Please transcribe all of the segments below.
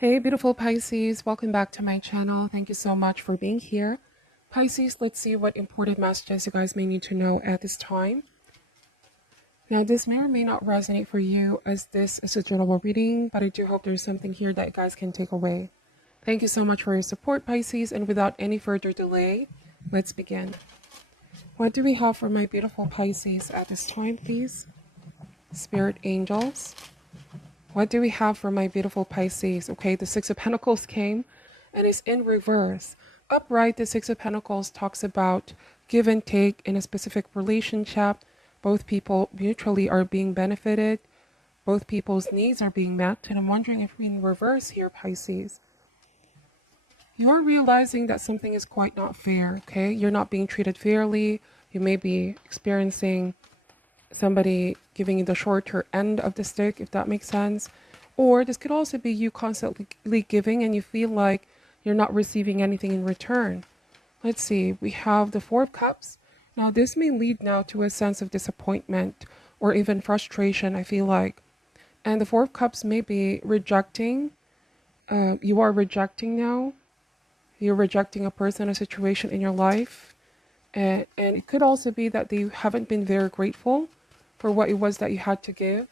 Hey, beautiful Pisces. Welcome back to my channel. Thank you so much for being here. Pisces, let's see what important messages you guys may need to know at this time. Now, this may or may not resonate for you as this is a general reading, but I do hope there's something here that you guys can take away. Thank you so much for your support, Pisces, and without any further delay, let's begin. What do we have for my beautiful Pisces at this time, please? Spirit angels. What do we have for my beautiful Pisces? Okay, the Six of Pentacles came and is in reverse. Upright, the Six of Pentacles talks about give and take in a specific relationship. Both people mutually are being benefited. Both people's needs are being met. And I'm wondering if in reverse here, Pisces, you're realizing that something is quite not fair, okay? You're not being treated fairly. You may be experiencing somebody giving you the shorter end of the stick, if that makes sense. Or this could also be you constantly giving and you feel like you're not receiving anything in return. Let's see, we have the Four of Cups. Now this may lead now to a sense of disappointment or even frustration, I feel like. And the Four of Cups may be rejecting. You are rejecting now. You're rejecting a person, a situation in your life. And it could also be that you haven't been very grateful for what it was that you had to give.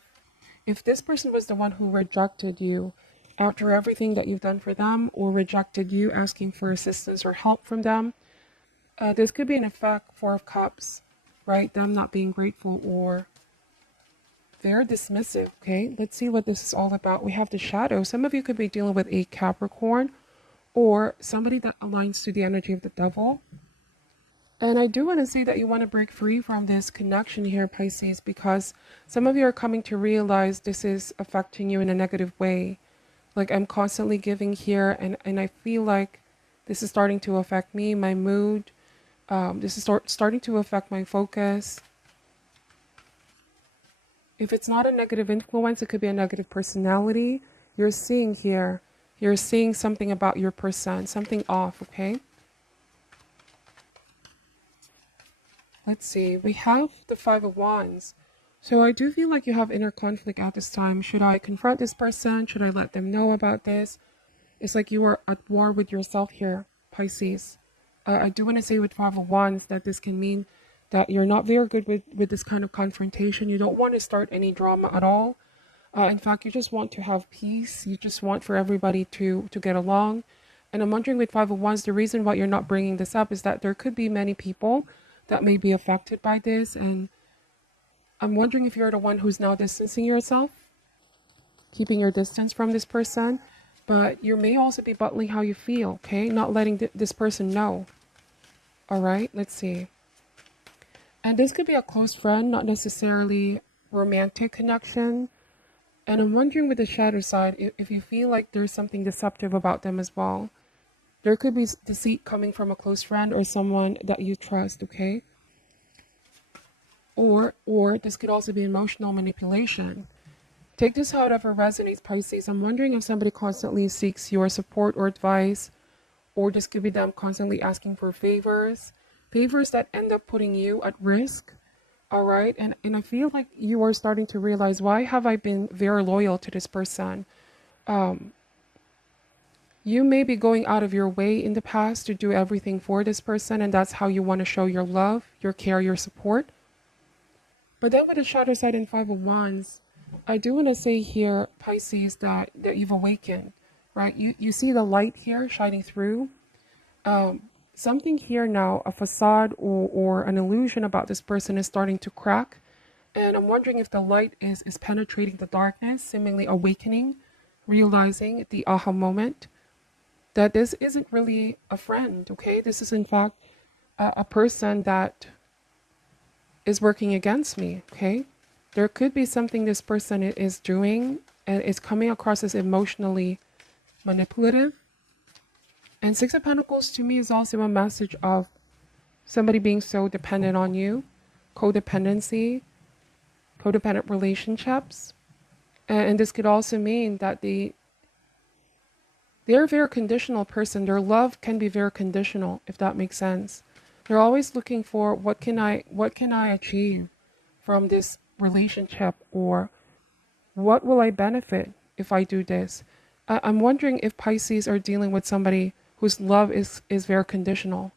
If this person was the one who rejected you after everything that you've done for them, or rejected you asking for assistance or help from them, this could be an effect, Four of Cups, right? Them not being grateful or they're dismissive, okay? Let's see what this is all about. We have the Shadow. Some of you could be dealing with a Capricorn or somebody that aligns to the energy of the Devil. And I do want to say that you want to break free from this connection here, Pisces, because some of you are coming to realize this is affecting you in a negative way. Like I'm constantly giving here and I feel like this is starting to affect me, my mood. This is starting to affect my focus. If it's not a negative influence, it could be a negative personality. You're seeing here, you're seeing something about your person, something off, okay? Let's see, we have the Five of Wands. So I do feel like you have inner conflict at this time. Should I confront this person? Should I let them know about this? It's like you are at war with yourself here, Pisces. I do want to say with Five of Wands that this can mean that you're not very good with this kind of confrontation. You don't want to start any drama at all. In fact, you just want to have peace. You just want for everybody to get along. And I'm wondering with Five of Wands, the reason why you're not bringing this up is that there could be many people that may be affected by this, and I'm wondering if you're the one who's now distancing yourself, keeping your distance from this person, but you may also be bottling how you feel, okay? Not letting this person know. All right, let's see. And this could be a close friend, not necessarily romantic connection. And I'm wondering with the shadow side, if you feel like there's something deceptive about them as well. There could be deceit coming from a close friend or someone that you trust, okay? Or this could also be emotional manipulation. Take this however resonates, Pisces. I'm wondering if somebody constantly seeks your support or advice, or this could be them constantly asking for favors that end up putting you at risk, all right? And I feel like you are starting to realize, why have I been very loyal to this person? You may be going out of your way in the past to do everything for this person, and that's how you want to show your love, your care, your support. But then with the shadow side and Five of Wands, I do want to say here, Pisces, that you've awakened, right? You see the light here shining through. Something here now, a facade or an illusion about this person is starting to crack. And I'm wondering if the light is penetrating the darkness, seemingly awakening, realizing at the aha moment that this isn't really a friend, okay? This is in fact a person that is working against me, okay? There could be something this person is doing and is coming across as emotionally manipulative. And Six of Pentacles to me is also a message of somebody being so dependent on you, codependency, codependent relationships. And this could also mean that they're a very conditional person. Their love can be very conditional, if that makes sense. They're always looking for what can I achieve from this relationship, or what will I benefit if I do this? I'm wondering if Pisces are dealing with somebody whose love is very conditional.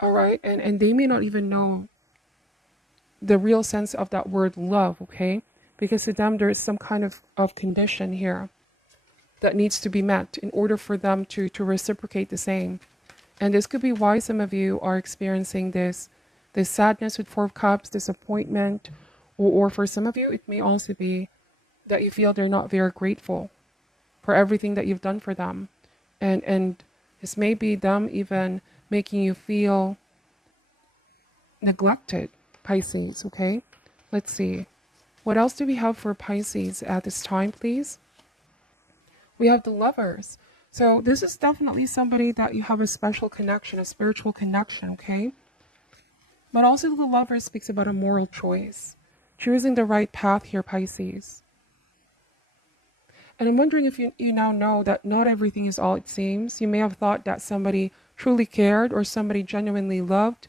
All right. And they may not even know the real sense of that word love, okay? Because to them, there is some kind of condition here that needs to be met in order for them to reciprocate the same. And this could be why some of you are experiencing this sadness with Four of Cups, disappointment, or for some of you, it may also be that you feel they're not very grateful for everything that you've done for them. And this may be them even making you feel neglected, Pisces, okay? Let's see. What else do we have for Pisces at this time, please? We have the Lovers. So this is definitely somebody that you have a special connection, a spiritual connection, okay? But also the Lover speaks about a moral choice, choosing the right path here, Pisces. And I'm wondering if you now know that not everything is all it seems. You may have thought that somebody truly cared or somebody genuinely loved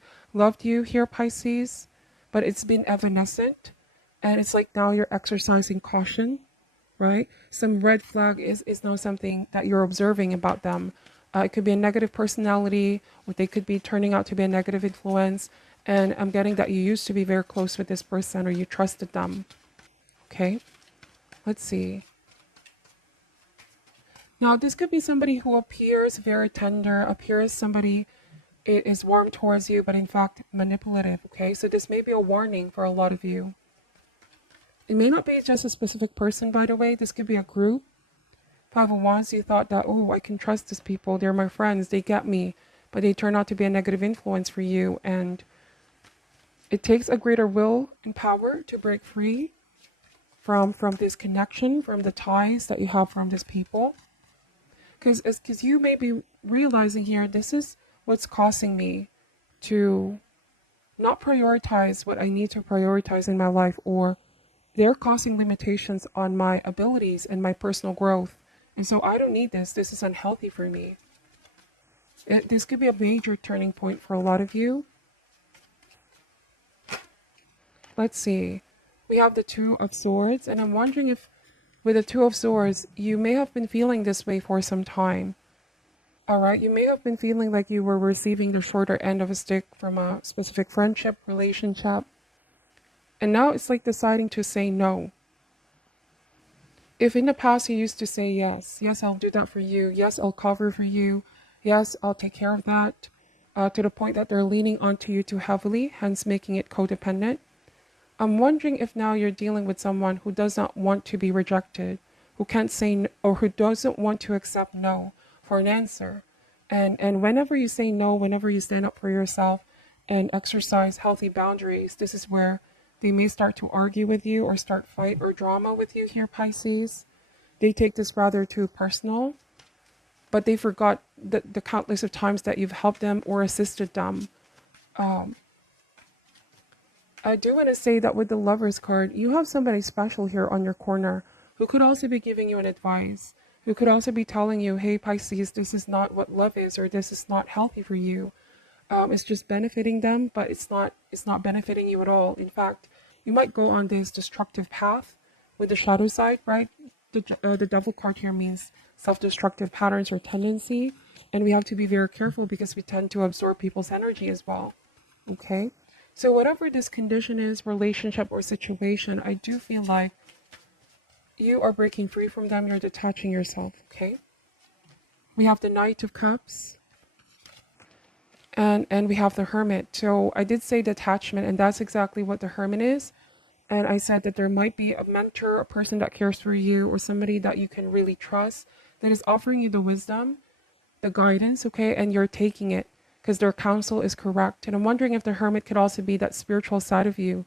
you here, Pisces, but it's been evanescent. And it's like now you're exercising caution, right? Some red flag is now something that you're observing about them. It could be a negative personality, or they could be turning out to be a negative influence. And I'm getting that you used to be very close with this person or you trusted them. Okay, let's see. Now, this could be somebody who appears very tender, appears somebody is warm towards you, but in fact manipulative, okay? So this may be a warning for a lot of you. It may not be just a specific person, by the way. This could be a group. Five of Wands, you thought that, oh, I can trust these people. They're my friends. They get me. But they turn out to be a negative influence for you. And it takes a greater will and power to break free from this connection, from the ties that you have from these people. Because you may be realizing here, this is what's causing me to not prioritize what I need to prioritize in my life, or they're causing limitations on my abilities and my personal growth. And so I don't need this. This is unhealthy for me. This could be a major turning point for a lot of you. Let's see. We have the Two of Swords. And I'm wondering if with the Two of Swords, you may have been feeling this way for some time. All right. You may have been feeling like you were receiving the shorter end of a stick from a specific friendship, relationship. And now it's like deciding to say no. If in the past you used to say yes, yes, I'll do that for you. Yes, I'll cover for you. Yes, I'll take care of that. To the point that they're leaning onto you too heavily, hence making it codependent. I'm wondering if now you're dealing with someone who does not want to be rejected, who can't say no, or who doesn't want to accept no for an answer. And whenever you say no, whenever you stand up for yourself and exercise healthy boundaries, this is where they may start to argue with you or start fight or drama with you here, Pisces. They take this rather too personal, but they forgot the countless of times that you've helped them or assisted them. I do want to say that with the Lovers card, you have somebody special here on your corner who could also be giving you an advice, who could also be telling you, hey, Pisces, this is not what love is, or this is not healthy for you. It's just benefiting them, but it's not benefiting you at all. In fact, you might go on this destructive path with the shadow side, right? The Devil card here means self-destructive patterns or tendency, and we have to be very careful because we tend to absorb people's energy as well. Okay, so whatever this condition is, relationship or situation, I do feel like you are breaking free from them. You're detaching yourself. Okay, we have the Knight of Cups. And we have the Hermit. So I did say detachment, and that's exactly what the Hermit is. And I said that there might be a mentor, a person that cares for you, or somebody that you can really trust that is offering you the wisdom, the guidance, okay? And you're taking it because their counsel is correct. And I'm wondering if the Hermit could also be that spiritual side of you,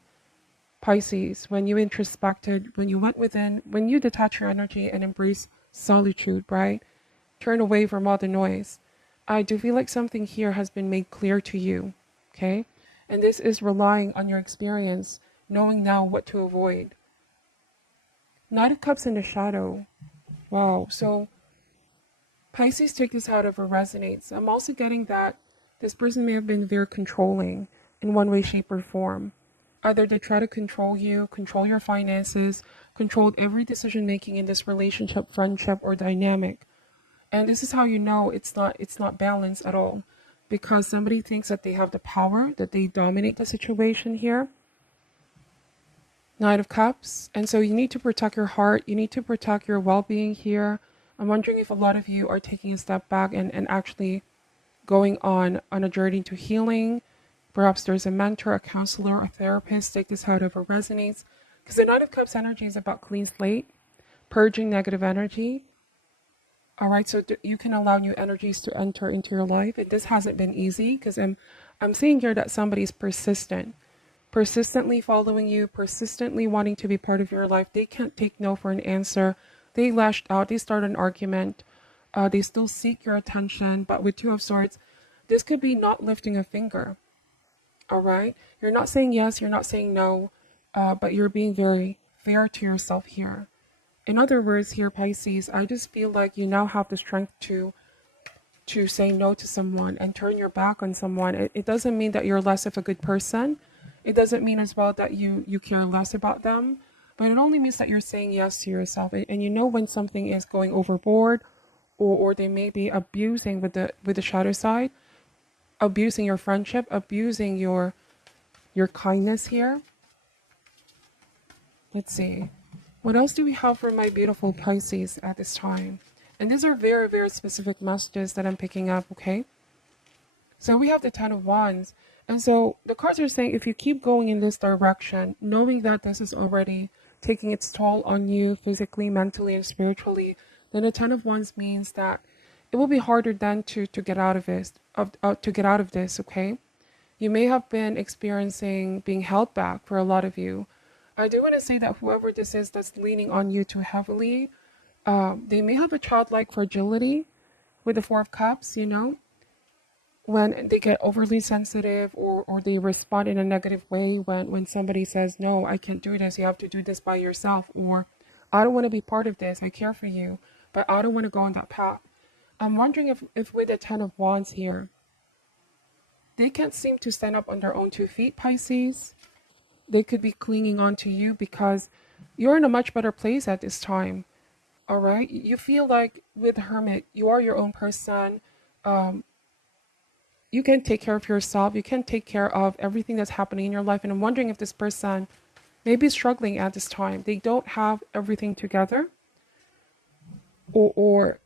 Pisces, when you introspected, when you went within, when you detach your energy and embrace solitude, right? Turn away from all the noise. I do feel like something here has been made clear to you, okay? And this is relying on your experience, knowing now what to avoid. Knight of Cups in the shadow. Wow. So Pisces, take this however resonates. I'm also getting that this person may have been very controlling in one way, shape, or form. Either they try to control you, control your finances, control every decision making in this relationship, friendship, or dynamic. And this is how you know it's not balanced at all. Because somebody thinks that they have the power, that they dominate the situation here. Knight of Cups. And so you need to protect your heart. You need to protect your well-being here. I'm wondering if a lot of you are taking a step back and actually going on a journey to healing. Perhaps there's a mentor, a counselor, a therapist. Take this however resonates. Because the Knight of Cups energy is about clean slate, purging negative energy. All right, so you can allow new energies to enter into your life. And this hasn't been easy because I'm seeing here that somebody's persistent, persistently following you, persistently wanting to be part of your life. They can't take no for an answer. They lashed out. They start an argument. They still seek your attention. But with Two of Swords, this could be not lifting a finger. All right, you're not saying yes. You're not saying no. But you're being very fair to yourself here. In other words here, Pisces, I just feel like you now have the strength to say no to someone and turn your back on someone. It doesn't mean that you're less of a good person. It doesn't mean as well that you care less about them. But it only means that you're saying yes to yourself. And you know when something is going overboard, or they may be abusing with the shadow side, abusing your friendship, abusing your kindness here. Let's see. What else do we have for my beautiful Pisces at this time? And these are very, very specific messages that I'm picking up, okay? So we have the Ten of Wands. And so the cards are saying if you keep going in this direction, knowing that this is already taking its toll on you physically, mentally, and spiritually, then the Ten of Wands means that it will be harder then to get out of this, okay? You may have been experiencing being held back for a lot of you. I do want to say that whoever this is that's leaning on you too heavily, they may have a childlike fragility with the Four of Cups, you know, when they get overly sensitive or they respond in a negative way when somebody says, no, I can't do this, you have to do this by yourself, or I don't want to be part of this, I care for you, but I don't want to go on that path. I'm wondering if with the Ten of Wands here, they can't seem to stand up on their own 2 feet, Pisces. They could be clinging on to you because you're in a much better place at this time. All right. You feel like with Hermit, you are your own person. You can take care of yourself. You can take care of everything that's happening in your life. And I'm wondering if this person may be struggling at this time. They don't have everything together, or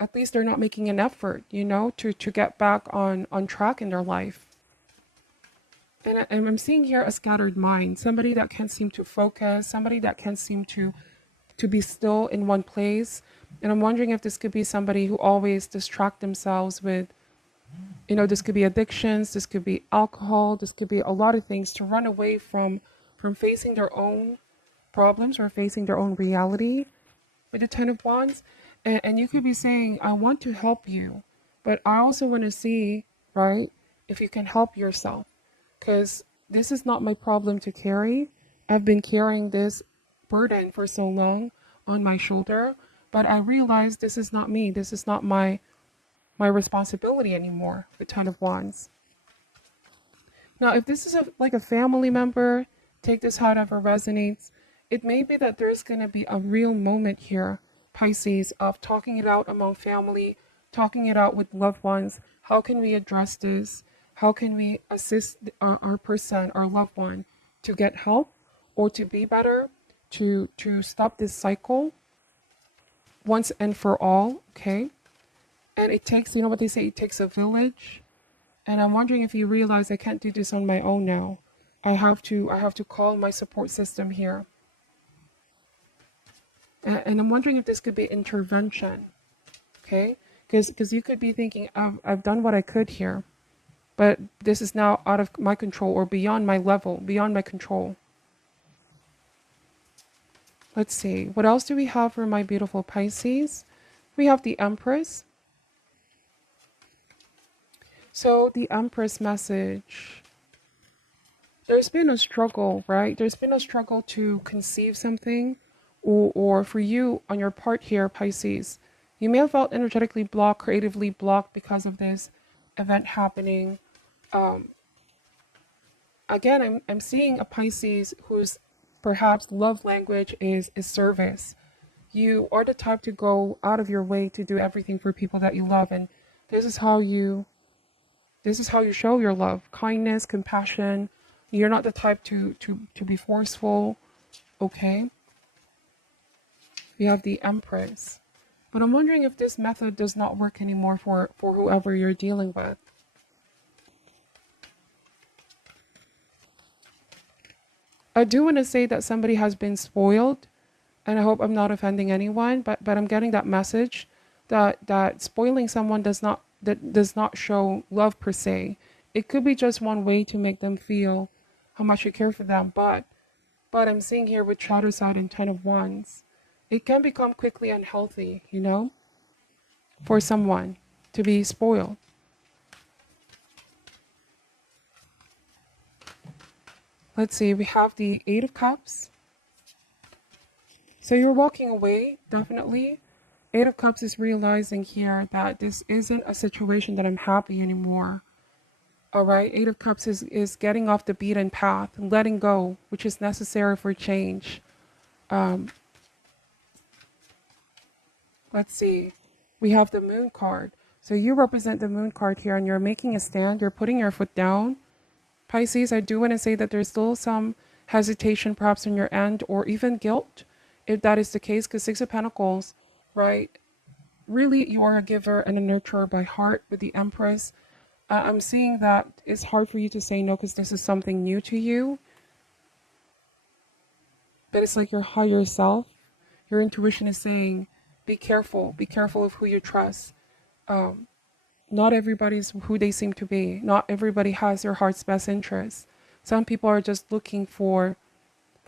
at least they're not making an effort, you know, to get back on track in their life. And I'm seeing here a scattered mind, somebody that can't seem to focus, somebody that can't seem to be still in one place. And I'm wondering if this could be somebody who always distract themselves with, you know, this could be addictions, this could be alcohol, this could be a lot of things to run away from facing their own problems or facing their own reality with the Ten of Wands. And you could be saying, I want to help you, but I also want to see, right, if you can help yourself. Because this is not my problem to carry. I've been carrying this burden for so long on my shoulder, but I realize this is not me. This is not my responsibility anymore, the Ten of Wands. Now, if this is like a family member, take this however resonates. It may be that there's going to be a real moment here, Pisces, of talking it out among family, talking it out with loved ones. How can we address this? How can we assist our person, our loved one, to get help or to be better, to stop this cycle once and for all, okay? And it takes, you know what they say, it takes a village. And I'm wondering if you realize I can't do this on my own now. I have to call my support system here. And I'm wondering if this could be intervention, okay? Because you could be thinking, I've done what I could here, but this is now out of my control or beyond my level, beyond my control. Let's see, what else do we have for my beautiful Pisces? We have the Empress. So the Empress message, there's been a struggle, right? There's been a struggle to conceive something, or for you on your part here, Pisces, you may have felt energetically blocked, creatively blocked because of this event happening. again, I'm seeing a Pisces whose perhaps love language is service. You are the type to go out of your way to do everything for people that you love, and this is how you this is how you show your love: kindness, compassion. You're not the type to be forceful. Okay. We have the Empress. But I'm wondering if this method does not work anymore for whoever you're dealing with. I do want to say that somebody has been spoiled, and I hope I'm not offending anyone, but I'm getting that message that spoiling someone does not show love per se. It could be just one way to make them feel how much you care for them, but I'm seeing here with Shadow Side and Ten of Wands, it can become quickly unhealthy, you know, for someone to be spoiled. Let's see, we have the Eight of Cups. So you're walking away, definitely. Eight of Cups is realizing here that this isn't a situation that I'm happy anymore. All right, Eight of Cups is getting off the beaten path, letting go, which is necessary for change. Let's see, we have the Moon card. So you represent the Moon card here, and you're making a stand. You're putting your foot down. Pisces, I do want to say that there's still some hesitation perhaps on your end, or even guilt, if that is the case, because Six of Pentacles, right? Really, you are a giver and a nurturer by heart with the Empress. I'm seeing that it's hard for you to say no because this is something new to you. But it's like your higher self, your intuition is saying, be careful of who you trust. Not everybody's who they seem to be. Not everybody has your heart's best interest. Some people are just looking for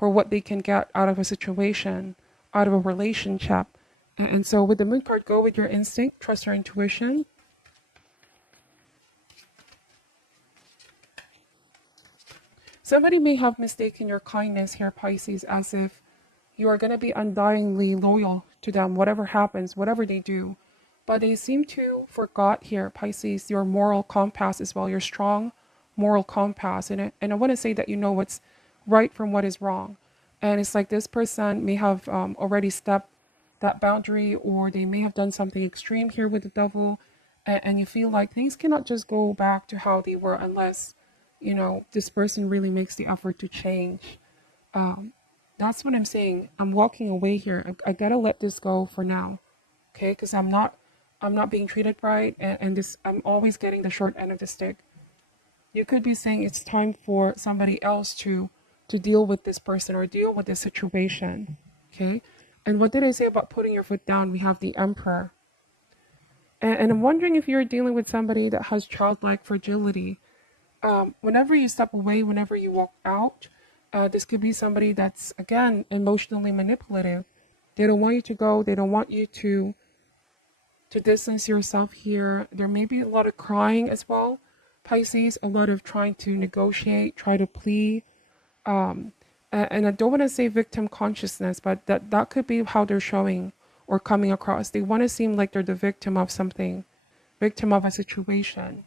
what they can get out of a situation, out of a relationship. And so with the Moon card, go with your instinct, trust your intuition. Somebody may have mistaken your kindness here, Pisces, as if you are going to be undyingly loyal to them, whatever happens, whatever they do. But they seem to forgot here, Pisces, your moral compass as well, your strong moral compass. And I want to say that you know what's right from what is wrong. And it's like this person may have already stepped that boundary, or they may have done something extreme here with the Devil. And you feel like things cannot just go back to how they were unless, you know, this person really makes the effort to change. That's what I'm saying. I'm walking away here. I gotta let this go for now. Okay, because I'm not being treated right, and this, I'm always getting the short end of the stick. You could be saying it's time for somebody else to deal with this person or deal with this situation. Okay, and what did I say about putting your foot down? We have the Emperor, and I'm wondering if you're dealing with somebody that has childlike fragility. Whenever you step away, whenever you walk out, this could be somebody that's, again, emotionally manipulative. They don't want you to go. They don't want you to distance yourself here. There may be a lot of crying as well, Pisces, a lot of trying to negotiate, try to plead. And I don't want to say victim consciousness, but that could be how they're showing or coming across. They want to seem like they're the victim of something, victim of a situation.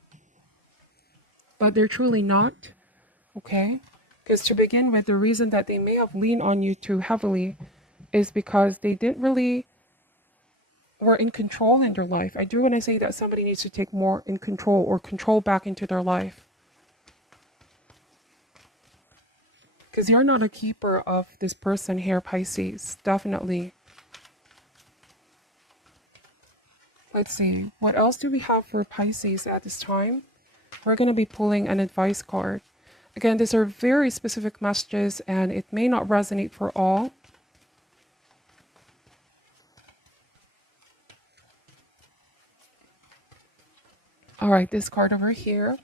But they're truly not, okay? Because to begin with, the reason that they may have leaned on you too heavily is because they didn't really were in control in their life. I do want to say that somebody needs to take more in control or control back into their life. Because you're not a keeper of this person here, Pisces. Definitely. Let's see. What else do we have for Pisces at this time? We're going to be pulling an advice card. Again, these are very specific messages and it may not resonate for all. All right, this card over here,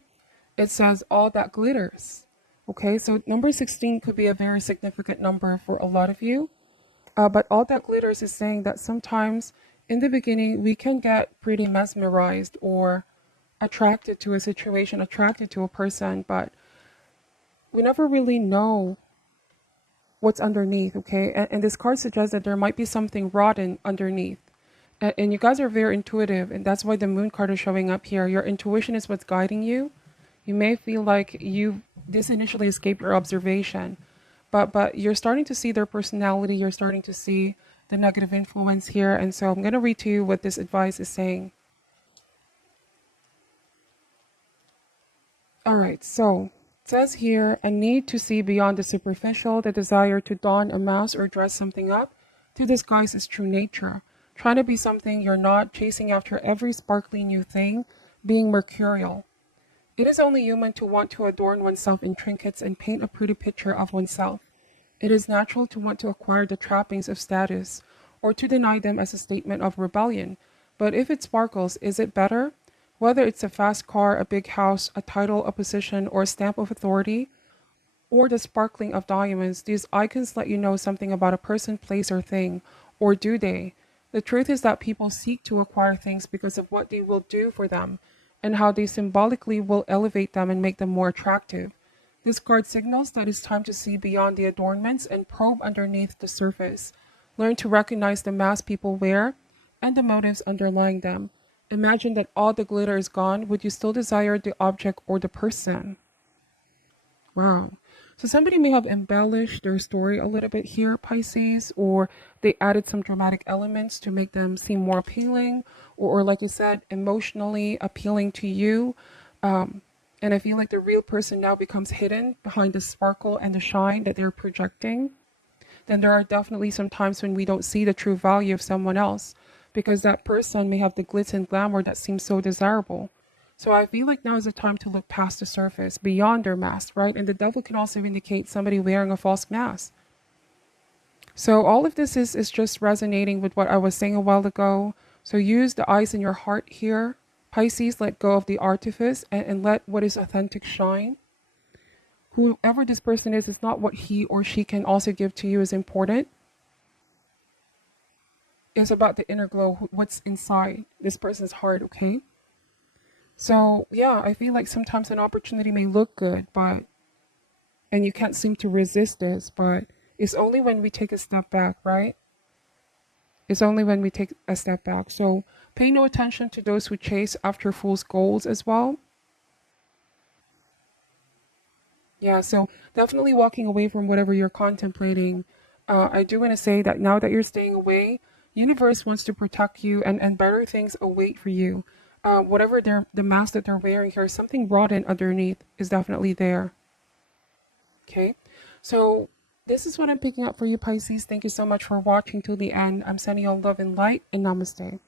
it says all that glitters. Okay, so number 16 could be a very significant number for a lot of you. But all that glitters is saying that sometimes in the beginning, we can get pretty mesmerized or attracted to a situation, attracted to a person, but we never really know what's underneath, okay? And this card suggests that there might be something rotten underneath. And you guys are very intuitive, and that's why the Moon card is showing up here. Your intuition is what's guiding you. You may feel like you've this initially escaped your observation. But you're starting to see their personality, you're starting to see the negative influence here. And so I'm going to read to you what this advice is saying. All right, so it says here a need to see beyond the superficial, the desire to don a mask or dress something up to disguise its true nature, trying to be something you're not, chasing after every sparkly new thing, being mercurial. It is only human to want to adorn oneself in trinkets and paint a pretty picture of oneself. It is natural to want to acquire the trappings of status, or to deny them as a statement of rebellion. But if it sparkles, is it better? Whether it's a fast car, a big house, a title, a position, or a stamp of authority, or the sparkling of diamonds, these icons let you know something about a person, place, or thing. Or do they? The truth is that people seek to acquire things because of what they will do for them, and how they symbolically will elevate them and make them more attractive. This card signals that it's time to see beyond the adornments and probe underneath the surface. Learn to recognize the masks people wear and the motives underlying them. Imagine that all the glitter is gone. Would you still desire the object or the person? Wow. So somebody may have embellished their story a little bit here, Pisces, or they added some dramatic elements to make them seem more appealing, or like you said, emotionally appealing to you. And I feel like the real person now becomes hidden behind the sparkle and the shine that they're projecting. Then there are definitely some times when we don't see the true value of someone else because that person may have the glitz and glamour that seems so desirable. So I feel like now is the time to look past the surface, beyond their mask, right? And the devil can also indicate somebody wearing a false mask. So all of this is just resonating with what I was saying a while ago. So use the eyes in your heart here. Pisces, let go of the artifice and let what is authentic shine. Whoever this person is not what he or she can also give to you is important. It's about the inner glow, what's inside this person's heart, okay? So yeah, I feel like sometimes an opportunity may look good, and you can't seem to resist this, but it's only when we take a step back, right? It's only when we take a step back. So pay no attention to those who chase after fool's goals as well. Yeah, so definitely walking away from whatever you're contemplating. I do want to say that now that you're staying away, universe wants to protect you and better things await for you. Whatever the mask that they're wearing here, something rotten underneath is definitely there. Okay, so this is what I'm picking up for you, Pisces. Thank you so much for watching till the end. I'm sending you all love and light, and namaste.